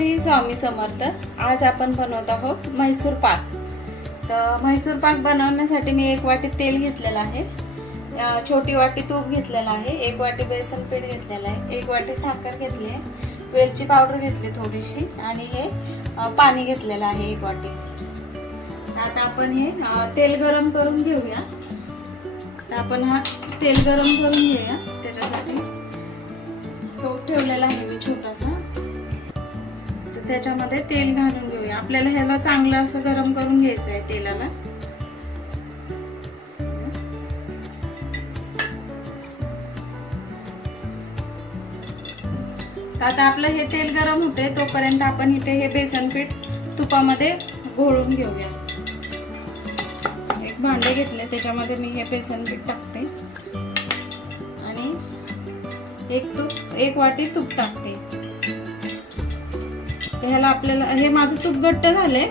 श्री स्वामी समर्थ। आज आपण बनवत आहोत म्हैसूर पाक। तर म्हैसूर पाक बनवण्यासाठी मी 1 वाटी तेल घेतलेलं आहे, छोटी वाटी तूप घेतलेलं आहे, 1 वाटी बेसन पीठ घेतलेलं आहे, 1 वाटी साखर घेतली आहे, वेलची पावडर घेतली थोडीशी आणि हे पाणी घेतलेलं आहे 1 वाटी। आता आपण हे तेल गरम करून घेऊया। तर आपण हा तेल गरम करून घेऊया। त्याच्यासाठी टोप ठेवलेला आहे मी छोटासा, तर त्याच्यामध्ये तेल घालून घेऊया। आपल्याला ह्याला चांगलं असं गरम करून घ्यायचं आहे तेलाला। आता आपलं हे तेल गरम होते तोपर्यंत आपण इथे हे बेसन पीठ तुपामध्ये घोळून घेऊया। एक भांडे घेतले, त्याच्यामध्ये मी हे बेसन पीठ टाकते आणि 1 वाटी तूप टाकते। ह्याला आपल्याला हे माझं तूप घट्ट झालंय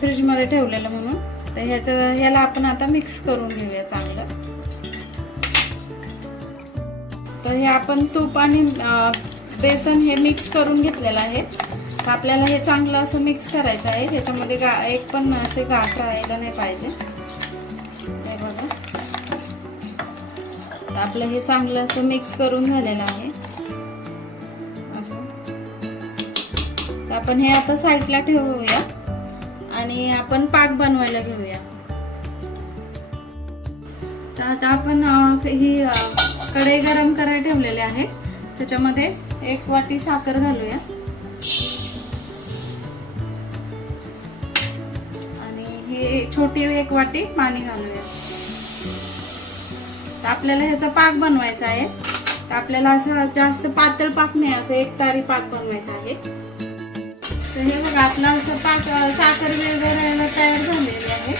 फ्रीज मध्ये ठेवलेलं म्हणून, तर ह्याला आपण आता मिक्स करून घेऊया चांगलं। तर हे आपण तूप आणि बेसन हे मिक्स करून घेतलेलं आहे। तर आपल्याला हे चांगलं असं मिक्स करायचं आहे। त्याच्यामध्ये एक पण असे गाठ राहायला नाही पाहिजे। हे बघा, तर आपलं हे चांगलं असं मिक्स करून झालेलं आहे असं। तर आपण हे आता साईडला ठेवूया आणि आपण पाक बनवायला घेऊया। तर आता आपण ही कढई गरम करायला ठेवलेली आहे, त्याच्यामध्ये 1 वाटी साखर घालूया आणि हे छोटी 1 वाटी पाणी घालूया। तर आपल्याला ह्याचा पाक बनवायचा आहे। तर आपल्याला असं जास्त पातळ पाक नाही, असं एकतारी पाक बनवायचा आहे। तर हे बघा, आपला असं पाक साखर विरघळायला तयार झालेली आहे,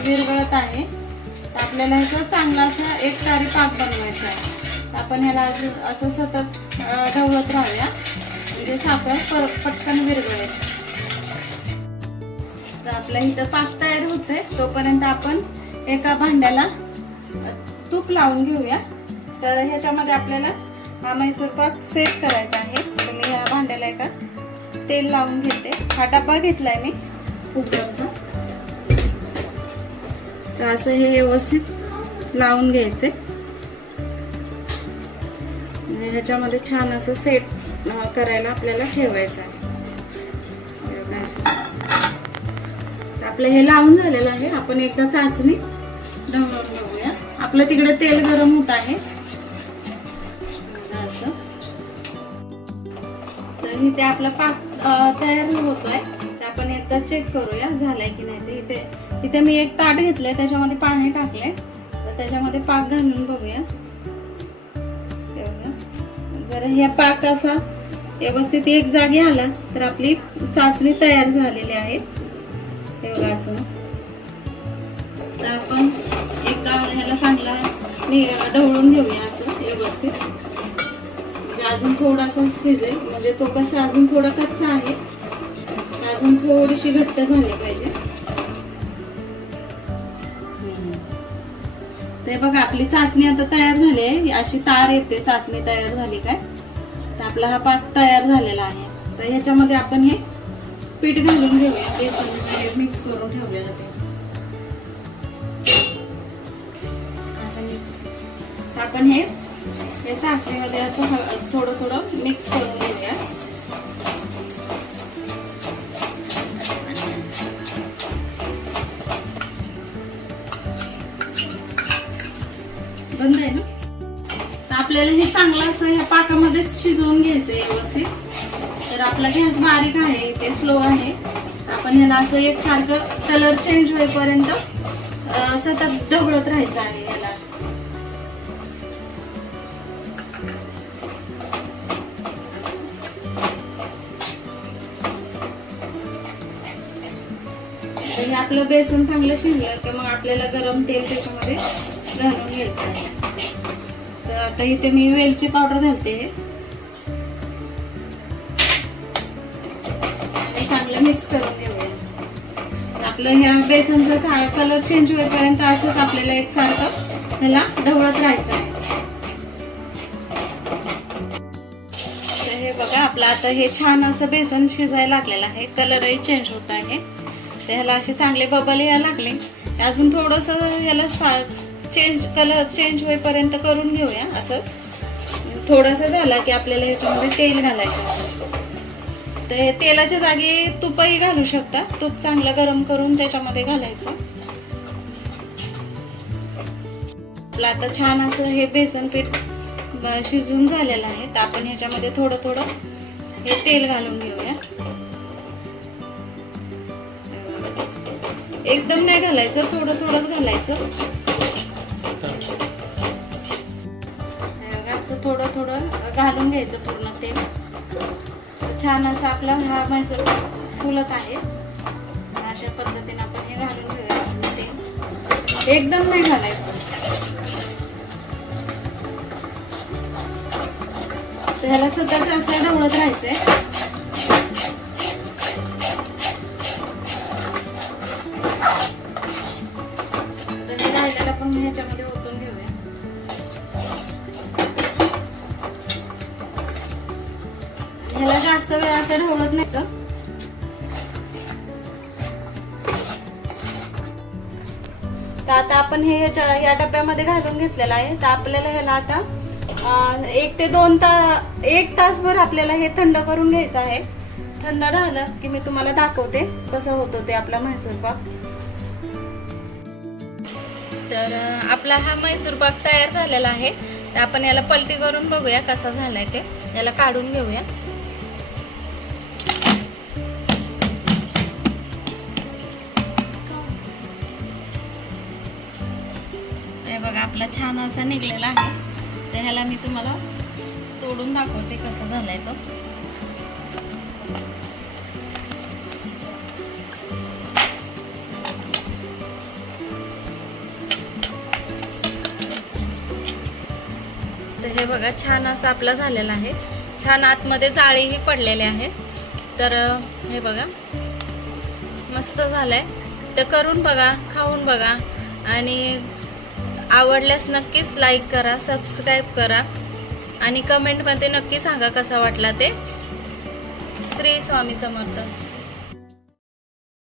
विरघळत आहे। तर आपल्याला ह्याचा चांगला असा एकतारी पाक बनवायचा आहे। आपण ह्याला असं सतत ढवळत राहूया, म्हणजे साखर पटकन विरघळेल। तर आपल्या इथं पाक तयार होते तोपर्यंत आपण एका भांड्याला तूप लावून घेऊया। तर ह्याच्यामध्ये आपल्याला हा म्हैसूर पाक सेट करायचा आहे। तर मी ह्या भांड्याला एका तेल लावून घेते। हा डबा घेतलाय मी कुकरचा, तर असं हे व्यवस्थित लावून घ्यायचे। ह्याच्यामध्ये छान असं सेट करायला आपल्याला ठेवायचं आहे। आपलं हे लावून झालेलं आहे। आपण एकदा चाचणी ढवळून घेऊया। आपलं तिकडे तेल गरम होत आहे असं। तर इथे आपला पाक तयार होतोय, तर आपण एकदा चेक करूया झालाय की नाही। तर इथे मी एक ताट घेतलंय, त्याच्यामध्ये पाणी टाकलंय, तर त्याच्यामध्ये पाक घालून बघूया। जर हे पाक असा व्यवस्थित एक जागी आला तर आपली चाचणी तयार झालेली आहे। हे बघा असं। तर आपण एकदा ह्याला चांगला ढवळून घेऊया असं व्यवस्थित, म्हणजे अजून थोडासा शिजेल, म्हणजे तो कसा अजून थोडा कच्चा आहे, अजून थोडीशी घट्ट झाली पाहिजे। ते बघा, आपली चाचणी आता तयार झाली आहे। अशी तार येते चाचणी तयार झाली काय, तर आपला हा पाक तयार झालेला आहे। तर ह्याच्यामध्ये आपण हे पीठ घालून घेऊया, बेसन मिक्स करून ठेवलेलं ते असं। तर आपण हे चाचणीमध्ये असं थोडं थोडं मिक्स करून घेऊया। बंद आहे ना। तर आपल्याला हे चांगलं असं ह्या पाकामध्ये शिजवून घ्यायचंय व्यवस्थित। तर आपला गॅस बारीक आहे, ते स्लो आहे। तर आपण ह्याला असं एकसारखं कलर चेंज होईपर्यंत सतत ढवळत राहायचं आहे याला। हे आपलं बेसन चांगलं शिजलं की मग आपल्याला गरम तेल त्याच्यामध्ये घालून घ्यायचं आहे। तर आता इथे मी वेलची पावडर घालते आणि चांगलं मिक्स करून घेऊया। आपलं ह्या बेसनचा कलर चेंज होईपर्यंत असंच आपल्याला एकसारखं ह्याला ढवळत राहायचं आहे। हे बघा आपलं आता हे छान असं बेसन शिजायला लागलेलं आहे, कलरही चेंज होत आहे. तर ह्याला असे चांगले बबल यायला लागले. अजून थोडंसं ह्याला कलर चेंज होईपर्यंत करून घेऊया. असंच थोडंसं झालं की आपल्याला ह्याच्यामध्ये तेल घालायचं असतं. तर हे तेलाच्या जागी तूपही घालू शकता. तूप चांगलं गरम करून त्याच्यामध्ये घालायचं. आपलं आता छान असं हे बेसन पीठ शिजून झालेलं आहे. तर आपण ह्याच्यामध्ये थोडं थोडं हे तेल घालून घेऊया. एकदम नाही घालायचं, थोडं थोडंच घालायचं. असं थोडं थोडं घालून घ्यायचं पूर्ण तेल. छान असं आपला हा मैसूर फुलत आहे. अशा पद्धतीने आपण हे घालून घेऊया तेल. एकदम नाही घालायचं. तर ह्याला सतत असं ढवळत राहायचंय. तर हे राहिलेलं पण ह्याच्यामध्ये ओतून घेऊया. ह्याला जास्त वेळ असं ढवळत नाही. तर आता आपण हे या डब्यामध्ये घालून घेतलेलं आहे. तर आपल्याला ह्याला आता 1 ते 2 तास 1 तासभर आपल्याला हे थंड करून घ्यायचं आहे. थंड झालं की मी तुम्हाला दाखवते कसं होतं ते आपला म्हैसूर पाक. तर आपला हा म्हैसूर पाक तयार झालेला आहे. तर आपण याला पलटी करून बघूया कसा झालाय ते. याला काढून घेऊया. हे बघा आपला छान असा निघलेला आहे. तर ह्याला मी तुम्हाला तोडून दाखवते कसा झालाय तो. तर हे बघा छान असं आपला झालेला आहे. छान आतमध्ये जाळीही पडलेले आहे. तर हे बघा मस्त झालंय. तर करून बघा, खाऊन बघा आणि आवडल्यास नक्कीच लाईक करा, सबस्क्राईब करा आणि कमेंटमध्ये नक्की सांगा कसा वाटला ते. श्री स्वामी समर्थ.